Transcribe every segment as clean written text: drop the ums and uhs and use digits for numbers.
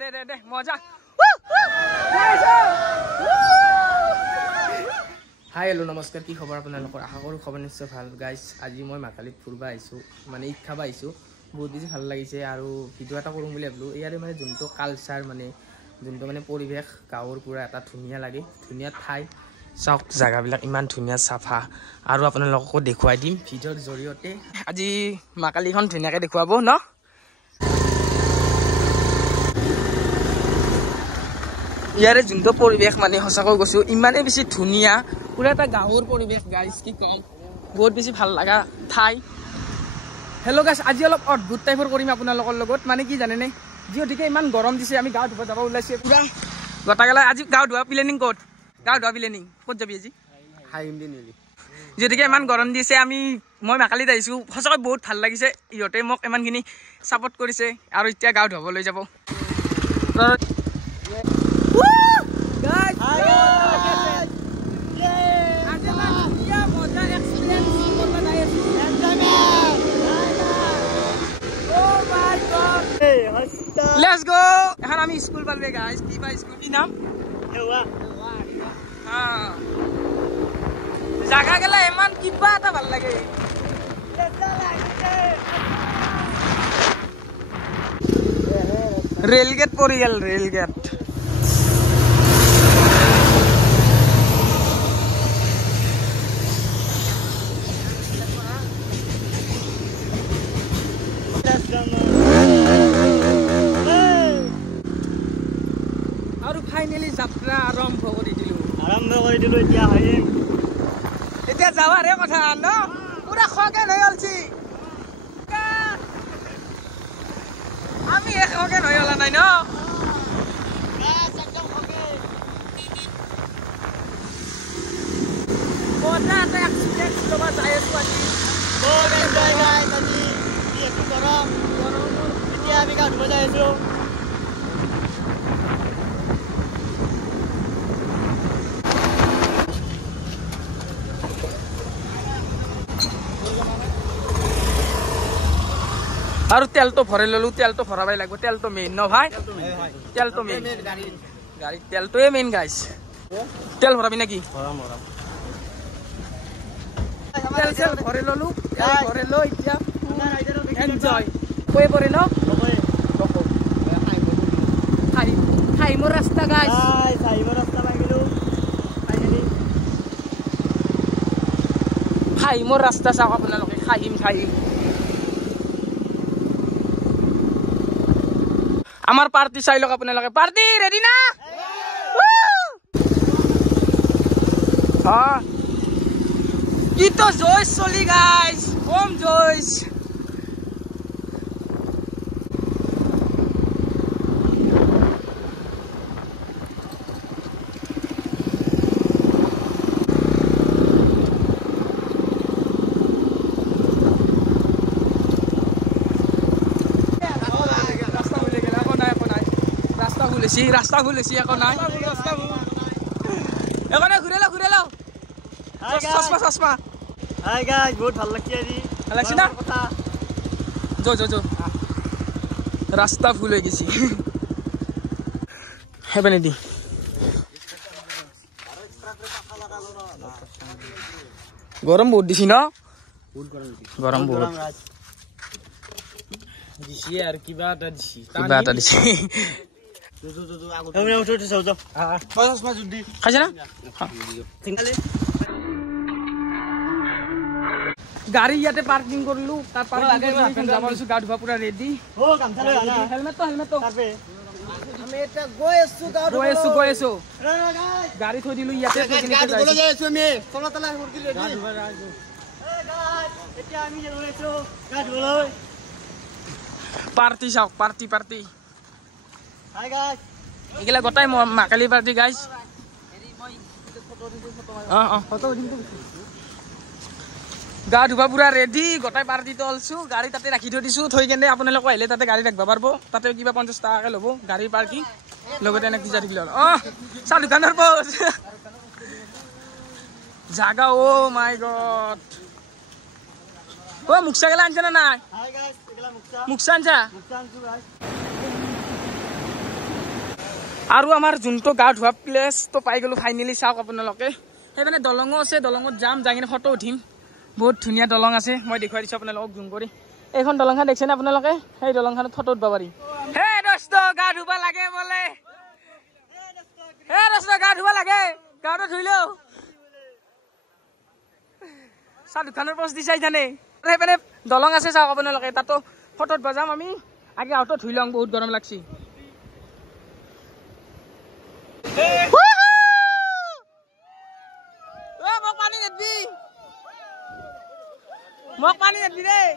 দে মজা hi hello' নমস্কাৰ কি খবৰ আপোনালোকৰ আশা কৰোঁ খবৰ নিশ্চয় ভাল গাইজ আজি মই মাকালিত ফুৰিব আহিছোঁ মানে ঈদ খাব আহিছোঁ বহুত বেছি ভাল লাগিছে আৰু ভিডিঅ' এটা কৰিম বুলি ভাবিলোঁ ইয়াৰে মানে যোনটো কালচাৰ মানে যোনটো মানে পৰিৱেশ গাঁৱৰ পূৰা এটা ধুনীয়া লাগে ধুনীয়া ঠাই চাওক জেগাবিলাক ইমান ধুনীয়া চাফা আৰু আপোনালোককো দেখুৱাই দিম ভিডিঅ'ৰ জৰিয়তে আজি মাকালিখন ধুনীয়াকৈ দেখুৱাব ন ইয়াৰে যোনটো পৰিৱেশ মানে সঁচাকৈ কৈছোঁ ইমানেই বেছি ধুনীয়া পুৰা এটা গাঁৱৰ পৰিৱেশ গাইজ কি ক'ম বহুত বেছি ভাল লগা ঠাই হেল্ল' গাইজ আজি অলপ অদ্ভুত টাইপৰ কৰিম আপোনালোকৰ লগত মানে কি জানেনে যিহেতুকে ইমান গৰম দিছে আমি গা ধুব যাব ওলাইছে পুৰা গোটাগেলা আজি গা ধোৱা প্লেনিং ক'ত ক'ত যাবি আজি যিহেতুকে ইমান গৰম দিছে মই মাকালিত আহিছোঁ সঁচাকৈ বহুত ভাল লাগিছে ইহঁতে মোক ইমানখিনি ছাপৰ্ট কৰিছে আৰু এতিয়া গা ধুবলৈ যাব Let's go. এখন আমি স্কুল পালবে গাইস কি বা স্কুল কি নাম হেওয়া হ্যাঁ জায়গা গেলে ইমান কিবা এটা ভাল লাগে রেল গেট পড়ি গেল রেল গেট আৰু ফাইনালি যাত্ৰা আৰম্ভ কৰি দিলো এতিয়া যাৱাৰে কথা ন পুৰা খগেন হৈ গলছি আমি খগেন হৈ গলা নাই ন মজা এটা এক্সপিৰিয়েঞ্চ ল'ব যাই আছো আজি গৰম এতিয়া আমি গা ধুব যাই আছো আৰু তেলটো ভৰাই ললো তেলটো ভৰাবই লাগিব তেলটো মেইন ন ভাই তেলটো মেইন গাড়ীত তেলটোৱে মেইন গাইছ তেল ভৰাবি নেকি তেল ভৰাই ললো ভৰাই লৈ এতিয়া এনজয় কৈ পৰে ন খাইমৰ ৰাস্তা গাইছ খাইমৰ ৰাস্তা পাই গেলো খাইমৰ ৰাস্তা চাওক আপোনালোকে খাইম আমার পার্টি চাইলক আপনাদের পার্টি রেডি না হ্যাঁ কি তো জয়স চলি গাইস কম জয়স রাস্তা খুলেছি এখন নাই এখন ঘুরে লাও চশমা হাই গাইস বহুত ভাল লাগছে আজি ভাল লাগছে না কথা জো রাস্তা ফুল হয়ে গেছি হেবেনে দি গরম বহুত দিছি না গরম বহুত দিছি আর কিবা এটা দিছি গাড়ী ইয়াতে পাৰ্কিং কৰিলো তাৰ গা ধুৱা পুৰা ৰেডি হেলমেটটো আমি এটা গৈ আছো গাড়ী থৈ দিলো ইয়াতে পাৰ্টি চাওক party Hi guys. Igila gotai mo makali party guys. Photo dimpu. Ga dhuba pura ready gotai party to alsu gari tate rakhi thodisu thoi kene apunalok aile tate gari rakba parbo tate kiba 50 taka ke lobo gari parking logote enek tija dikilo sa dukanar bos jaga oh my god muksa gela anjana na Hi guys igila muksa anja guys আৰু আমাৰ যোনটো গা ধোৱা place তো পাই গ'লো finally. চাওক আপোনালোকে সেই মানে দলঙো আছে, দলঙত যাম, যাই কিনে ফটো উঠিম। বহুত ধুনীয়া দলং আছে, মই দেখুৱাই দিছোঁ আপোনালোকক জুম কৰি। এইখন দলংখন দেখিছেনে আপোনালোকে? সেই দলংখনত ফটো উঠিব পাৰি। হে দোস্ত গা ধুব লাগে বোলে, হে দোস্ত গা ধুব লাগে, গাটো ধুই লওঁ। চাহ দোকানৰ পষ্ট দিছাই জানে। সেইপিনে দলং আছে চাওক আপোনালোকে, তাতো ফটোত বজাম আমি। আগে আউটত ধুই লওঁ, বহুত গৰম লাগছি। মোক পানী নেদবি, মোক পানী নেদবি দেই।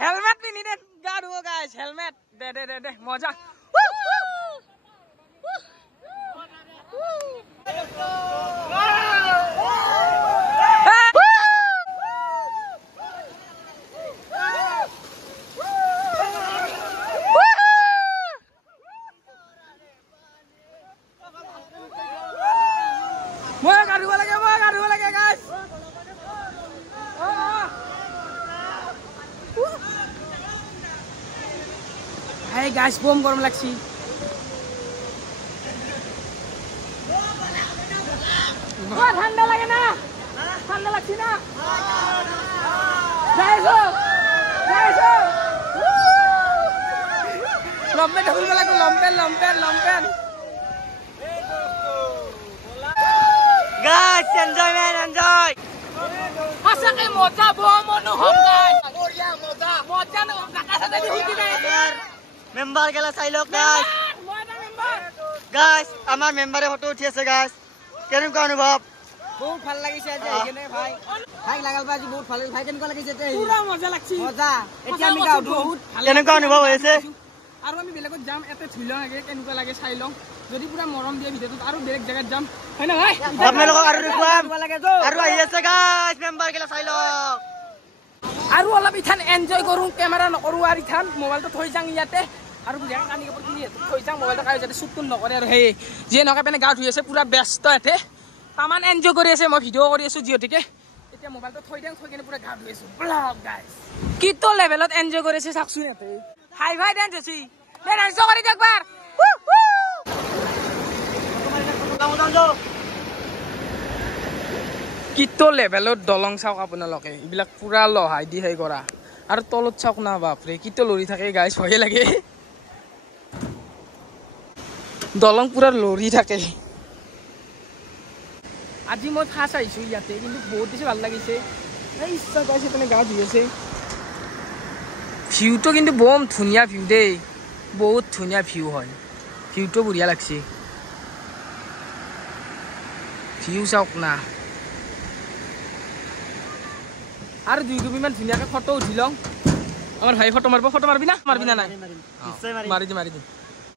হেলমেট পিন্ধি দে গা ধুব গাইছ, হেলমেট দে দে দে দে মজা। মই গা ধুব লাগে, মই গা ধুব লাগে গাইছ। Hey guys, bom গরম লাগছি। ঠান্ডা লাগে না? ঠান্ডা লাগছি না? যাইছো যাইছো লম্পেন খুলবে লাগবে, লম্পেন লম্পেন লম্পেন। Guys enjoy man enjoy. আসাকে মজা বম অনুভব গাইস, বড়িয়া মজা মজা না কাকা সাথে হুকি গাইস। মেম্বার গেলা চাইলো গাইস, গাইস আমার মেম্বারে ফটো উঠি আছে গাইস। কেনেকুৱা অনুভৱ? বহুত ভাল লাগিছে আজি এখানে ভাই, ভাই লাগাল বাজি বহুত ভাল লাগিছে ভাই। কেনেকুৱা লাগিছে তে? পুৰা মজা লাগছি, মজা। এতিয়া আমি গাও বহুত ভাল। কেনেকুৱা অনুভৱ হৈছে? আৰু আমি বেলেগত যাম, এতে ধুইলং আগে কেনেকুৱা লাগে চাই লওঁ। যদি পুৰা মৰম দিয়ে ভিডিঅ'টোত আৰু বেলেগ জায়গাত যাম, হয় না ভাই? আপোনালোকক আৰু দেখুৱাম, আৰু আহি আছে গাইস মেম্বাৰ গেলা চাই লওক। আৰু অলপ ইথান এনজয় কৰোঁ, কেমেৰা নকৰোঁ। আৰু ইথান মোবাইলটো থৈ যাওঁ ইয়াতে, আৰু বুঢ়াকে কানি কাপোৰ কিনি থৈ যাওঁ মোবাইলটো কাঢ়ি যাতে শ্বুটটো নকৰে। আৰু সেই যিয়ে নকয় পেনে গা ধুই আছে, পুৰা ব্যস্ত ইয়াতে, তামান এনজয় কৰি আছে। মই ভিডিঅ' কৰি আছোঁ যিহেতুকে। এতিয়া মোবাইলটো থৈ দিওঁ, থৈ কিনে পুৰা গা ধুই আছোঁ। ব্লগ গাইছ কিটো লেভেলত এনজয় কৰি আছে চাওকচোন ইয়াতে। হাই ভাই ডেন্স হৈছে, ডেন্স কৰি দিয়ক একবাৰ। কিটো লেভেলত দলং চাওক আপোনালোকে, এইবিলাক পুৰা লহাই দি সেই কৰা। আৰু তলত চাওক না, বাপৰে কিটো লৰি থাকে গাইছ, ভয়ে লাগে। দলং পুৰা লৰি থাকে। আজি মই ফাৰ্ষ্ট আহিছোঁ ইয়াতে, কিন্তু বহুত বেছি ভাল লাগিছে। এই ইচ্ছা গাইছে তেনে গা ধুই আছে। ভিউটো কিন্তু বম ধুনীয়া ভিউ দেই, বহুত ধুনীয়া ভিউ হয়। ভিউটো বঢ়িয়া লাগছে, ভিউ চাওক না। আৰু দুই কপিমান ধুনীয়াকৈ ফটো উঠি লওঁ। আমাৰ ভাই ফটো মাৰিব, ফটো মাৰিবি না? মাৰিবি না নাই? মাৰি দি মাৰি দি।